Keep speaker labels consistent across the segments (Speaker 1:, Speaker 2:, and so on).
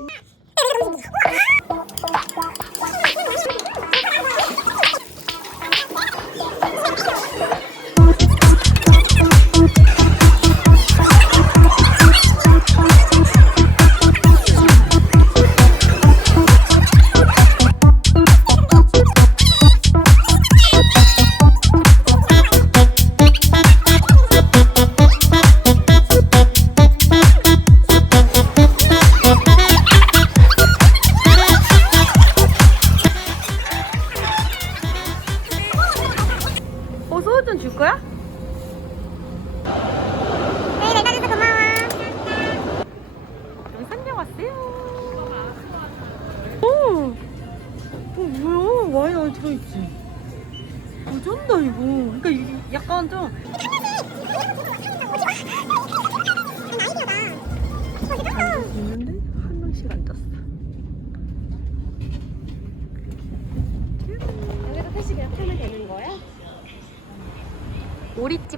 Speaker 1: 어, 소주잔 줄 거야?
Speaker 2: 네, 내가 줘서 고마워.
Speaker 1: 여기 산녀 왔어요. 오! 어, 뭐야? 와인 안에 들어있지? 어쩐다, 이거. 그러니까 이게 약간 좀.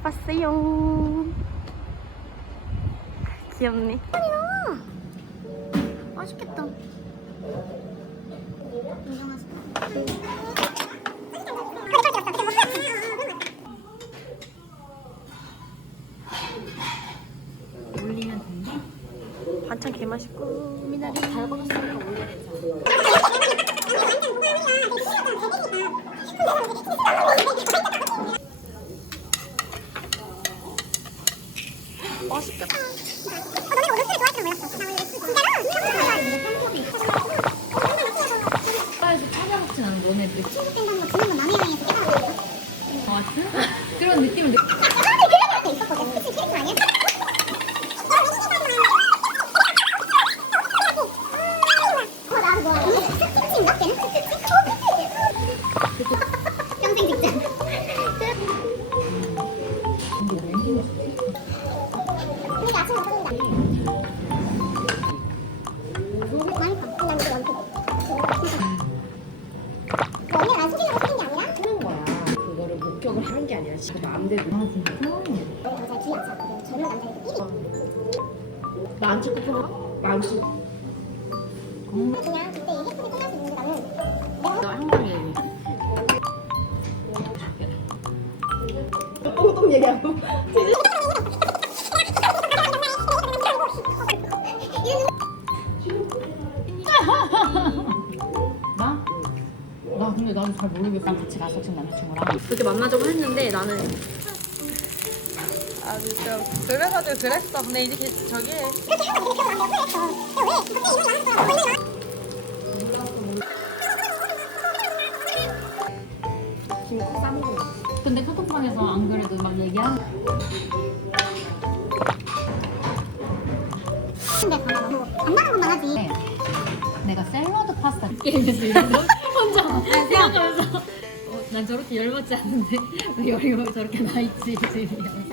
Speaker 1: 왔어요. 귀엽네.
Speaker 2: 맛있겠다.
Speaker 1: 올리면 된다. 반찬 개 맛있고. 미나리
Speaker 2: 달궈졌으니까 올려야 되잖아.
Speaker 1: 맛있겠다.
Speaker 3: 차에서 찾아먹진 않은 너네들이
Speaker 2: 된다는 거 지난번 남의 여행에서 깨달았거든.
Speaker 3: 아? 그런 느낌을 느
Speaker 2: 아, 사람들이 그런 게 있었거든. 캐릭터 아니야? 그냥 끝날 수 나는
Speaker 3: 얘기해
Speaker 4: 똥똥 얘기하고.
Speaker 3: 나? 나 근데 나도 잘 모르겠어 같이 갔어 지금 남자친구랑
Speaker 1: 그렇게 만나자고 했는데 나는 아 진짜 그래가지고 그랬어. 근데 이제 걔- 저기.
Speaker 3: 근데 카톡방에서 안 그래도 막 얘기하는
Speaker 2: 근데 가 안 나간 것만 하지.
Speaker 3: 데 내가 샐러드 파스타 게임에서 이런 거 혼자 생각하면서 어, 난 저렇게 열받지 않는데 왜 열이 왜 저렇게 나있지 지금 뭐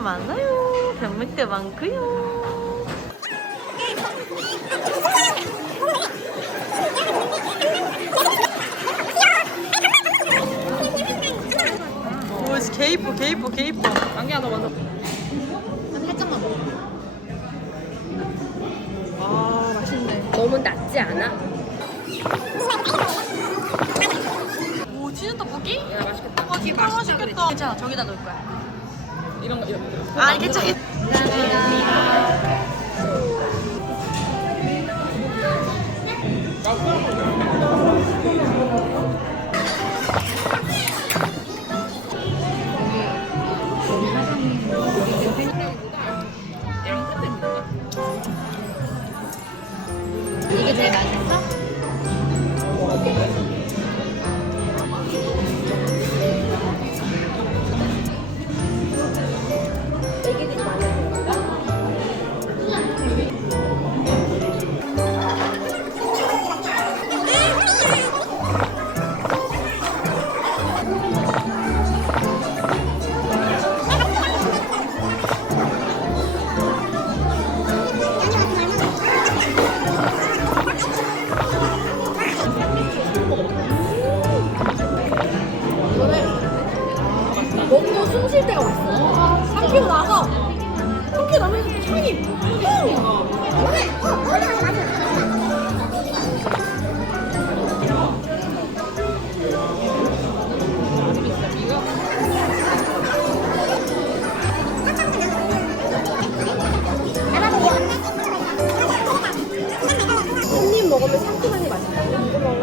Speaker 1: 사람 많아요. 병물 때 많고요. 오, 개 이뻐, 개 이뻐, 개 이뻐.
Speaker 4: 안개야, 너 먼저.
Speaker 3: 살짝만
Speaker 4: 아, 맛있네. 너무 낮지 않아?
Speaker 1: 오, 찢었다, 무기?
Speaker 4: 야, 맛있겠다.
Speaker 1: 어, 진짜 맛있겠다. 괜찮아, 저기다 넣을 거야.
Speaker 4: 이런 거 이런 거.
Speaker 1: 아
Speaker 4: 괜찮겠다. 먹으면 상큼하니
Speaker 5: 맛있다고.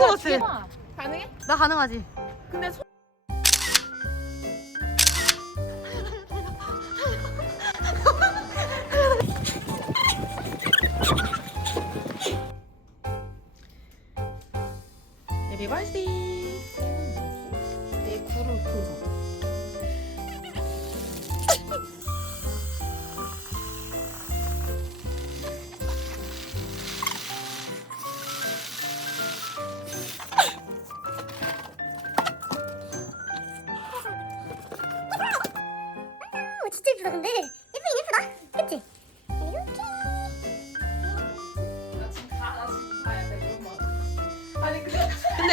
Speaker 1: 스쿠버스.
Speaker 4: 가능해?
Speaker 1: 나 가능하지.
Speaker 4: 근데 소...
Speaker 1: 리발씨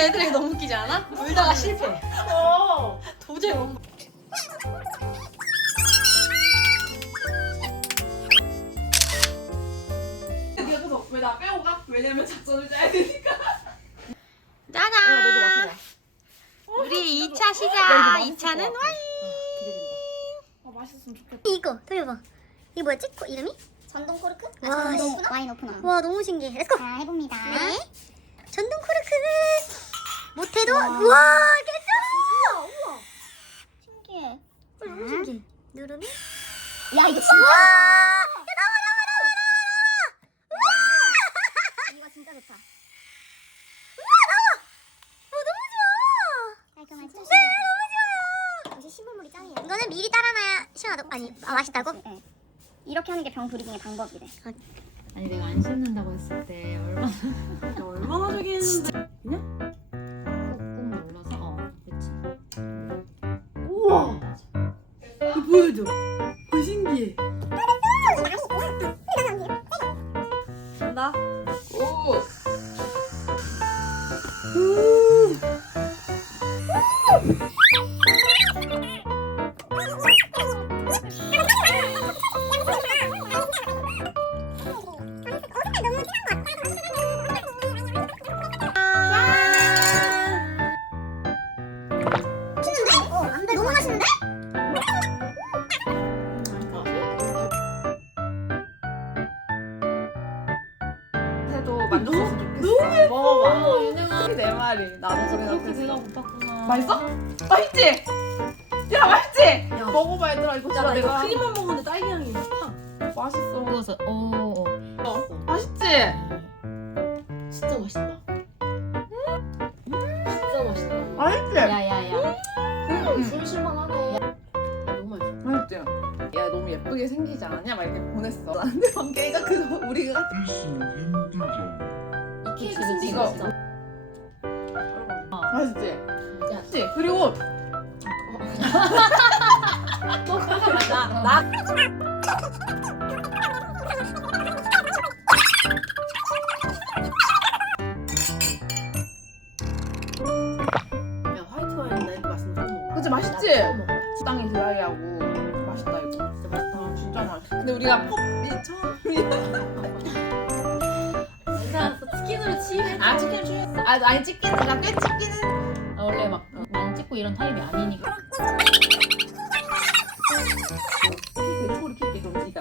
Speaker 1: 애들이 너무 웃기지 않아? 울다가 실패. 도저히 못 먹.
Speaker 6: 왜나 빼고 가? 왜냐면 작전을 짜야 되니까.
Speaker 4: 짜잔. 우리 2차 시작. 2차는 와인.
Speaker 6: 아 맛있으면 좋겠다.
Speaker 5: 이거 돌려봐 이거 뭐였지? 코 이름이? 전동 코르크? 아, 전동 와인 오프너 와 너무 신기해 렛츠고 자 해봅니다 네 전동 코르크는 못해도? 우와 괜찮아. 우와 신기해. 어, 너무 신기해. 누르면 야 이거 진짜 야 나와 나와 나와 나와 우와 이거 진짜 좋다. 우와! 나와 어 너무 좋아 깔끔하지? 네 너무 좋아요. 역시 시물물이 짱이야 이거는 미리 따라놔야 시원하다고 아니 아 맛있다고? 네. 이렇게 하는 게 병 부리기의 방법이래.
Speaker 3: 아니 내가 안 씹는다고 했을 때 얼마나
Speaker 4: 얼마나 저기 했는데.
Speaker 3: 꾹꾹
Speaker 4: 이거
Speaker 6: 맛있어? 맛있지? 야 맛있지? 먹어봐 얘들아 이거 진짜
Speaker 4: 나 이거
Speaker 6: 내가
Speaker 4: 크림만 먹었는데 딸기 향이 팍.
Speaker 6: 맛있어.
Speaker 3: 그래서 어, 어.
Speaker 6: 어, 맛있지?
Speaker 4: 진짜 맛있다. 진짜 맛있다.
Speaker 6: 맛있지?
Speaker 3: 야야야
Speaker 6: 응.
Speaker 4: 술실만 하네. 너무 맛있어.
Speaker 6: 맛있지? 야 너무 예쁘게 생기지 않았냐? 막 이렇게 보냈어. 근데 방개가 그거 우리가
Speaker 4: 이 케이크 진짜
Speaker 6: 이거.
Speaker 4: 맛있다.
Speaker 6: 맛있지? 그리고
Speaker 4: 나, 나 야, 화이트 와인 나 이거 먹어.
Speaker 6: 그치 맛있지?
Speaker 4: 나 처음 먹어.
Speaker 6: 땅이 드라이하고 맛있다 이거. 진짜 맛있다. 진짜 맛있어. 근데 우리가 pop이 처음이야.
Speaker 4: 괜찮았어. 치킨으로 치유해.
Speaker 6: 아 치킨 주였어. 아 아니 치킨은 나꽤 치킨은
Speaker 3: 아, 원래 막많 이 이런 타입이 아니니까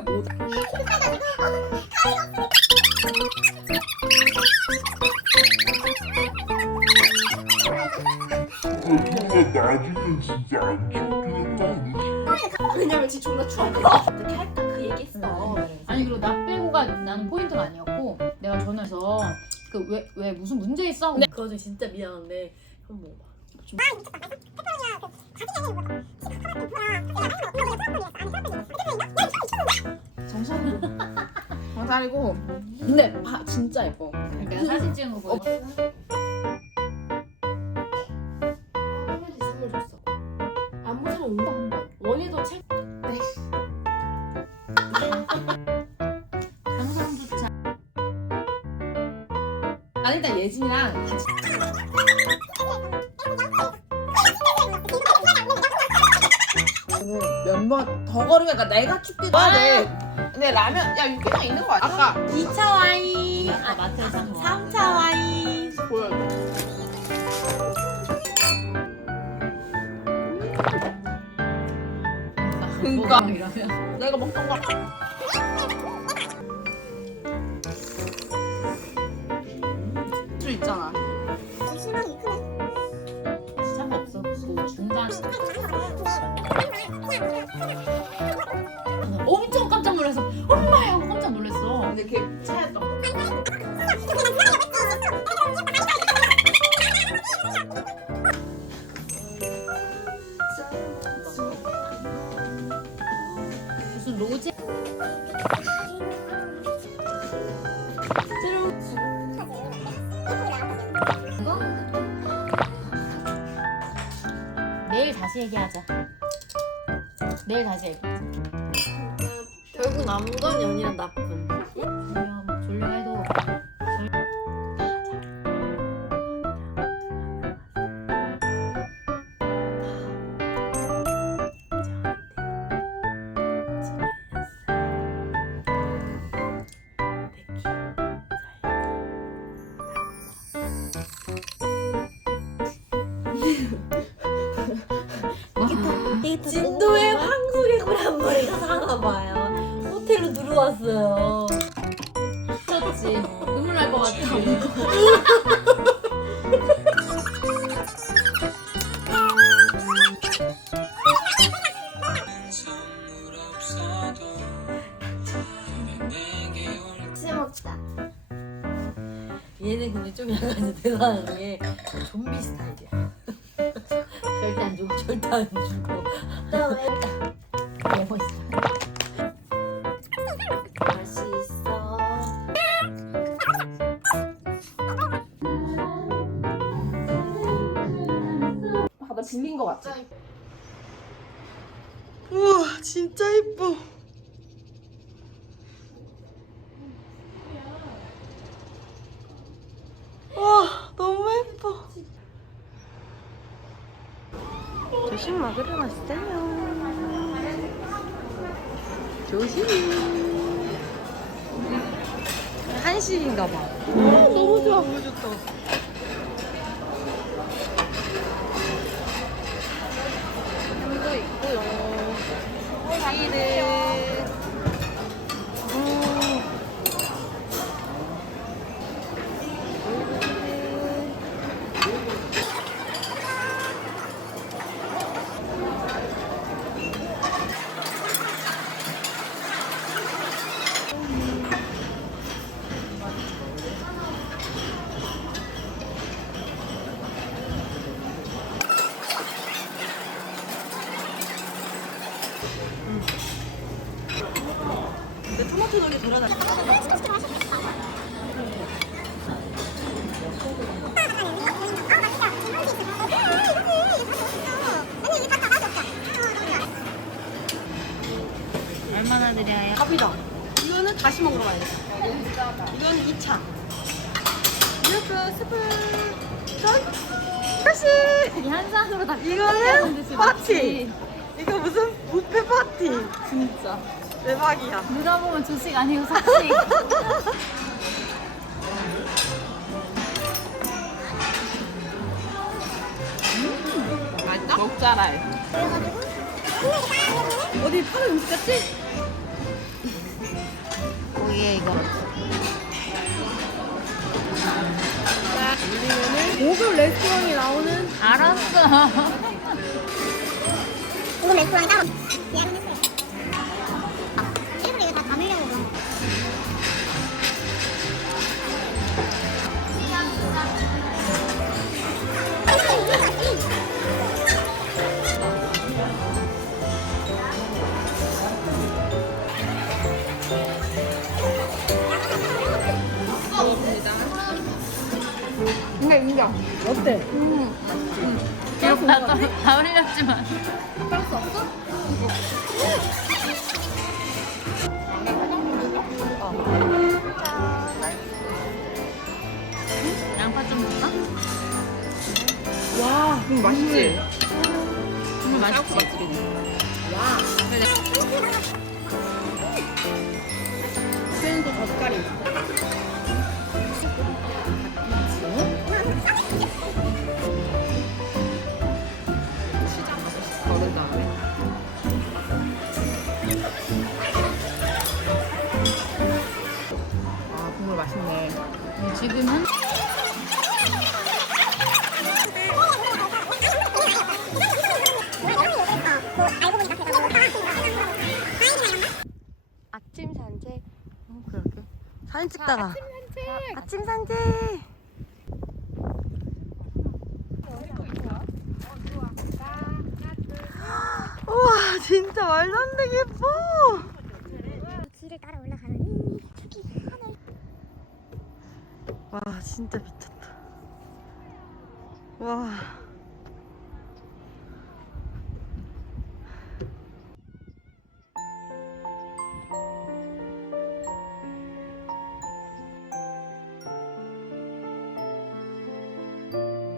Speaker 6: 그 모자.
Speaker 7: 그거 나중엔 진짜 안 좋게 나오지.
Speaker 4: 왜냐면 지 존나 추웠어. 어떻게 할까 그 얘기했어.
Speaker 3: 아니 그리고 나 빼고가 나는 포인트가 아니었고 내가 전화해서 그 왜 왜 무슨 문제 있어?
Speaker 4: 근데 그거 중 진짜 미안한데 한번 먹 어봐.
Speaker 6: 정선이고. 정살이고. 근데 바, 진짜 예뻐.
Speaker 3: 내가 사진 찍은 거 보여
Speaker 4: 할머니 선물 줬어. 안 보면 한 번. 원희도 책.
Speaker 3: 상상조차
Speaker 6: 아니 일단 예진이랑 같이. 멤버 더 거리가 그러니까 내가 춥기도 하네. 근데 라면 야 육개장 있는 거 아니야? 아까
Speaker 4: 2차 와인.
Speaker 3: 마트에서 산 거.
Speaker 4: 3차 와인.
Speaker 6: 보여줘. 그러니까.
Speaker 3: 뭐 이러면
Speaker 6: 내가 먹던 거. 술 있잖아.
Speaker 5: 실망이 크네
Speaker 3: 상관없어 그 중간
Speaker 4: 진도에 한국의 고란머리가 사나 봐요. 호텔로 들어왔어요.
Speaker 3: 미쳤지 눈물 날 것 같아
Speaker 2: 술 먹자.
Speaker 4: 얘는 근데 좀 약간 대단한 게 좀비 스타일이야. 안 주고 절대 안 주고.
Speaker 2: 너왜
Speaker 4: 너무 있어.
Speaker 1: 조심 먹으러 왔어요. 조심. 한식인가 봐. 너무 좋아. 너무 좋다. 스프 짠. 다시.
Speaker 3: 이 한 잔으로 다
Speaker 1: 이거는 파티. 이거 무슨 뷔페 파티. 진짜. 대박이야.
Speaker 3: 누가 보면 조식 아니고 sak식
Speaker 6: 맛있다? 먹자라.
Speaker 1: 어디 파는 음식 같지?
Speaker 3: 거 이거
Speaker 1: 고급 레스토랑이 나오는
Speaker 3: 알았어.
Speaker 2: 이거 레스토랑이 따로
Speaker 1: 와,
Speaker 6: 음, 맛있지?
Speaker 3: 정말 맛있지?
Speaker 1: 팬도 젓갈이 있어.
Speaker 6: 먹은 다음에. 아, 국물 맛있네.
Speaker 3: 지금 한
Speaker 1: 사진 찍다가. 아침 산책. 아침 산책. 우와, 진짜 말도 안 되게 예뻐.
Speaker 2: 길을 따라 올라가는 저기 하늘.
Speaker 1: 와, 진짜 미쳤다. 와.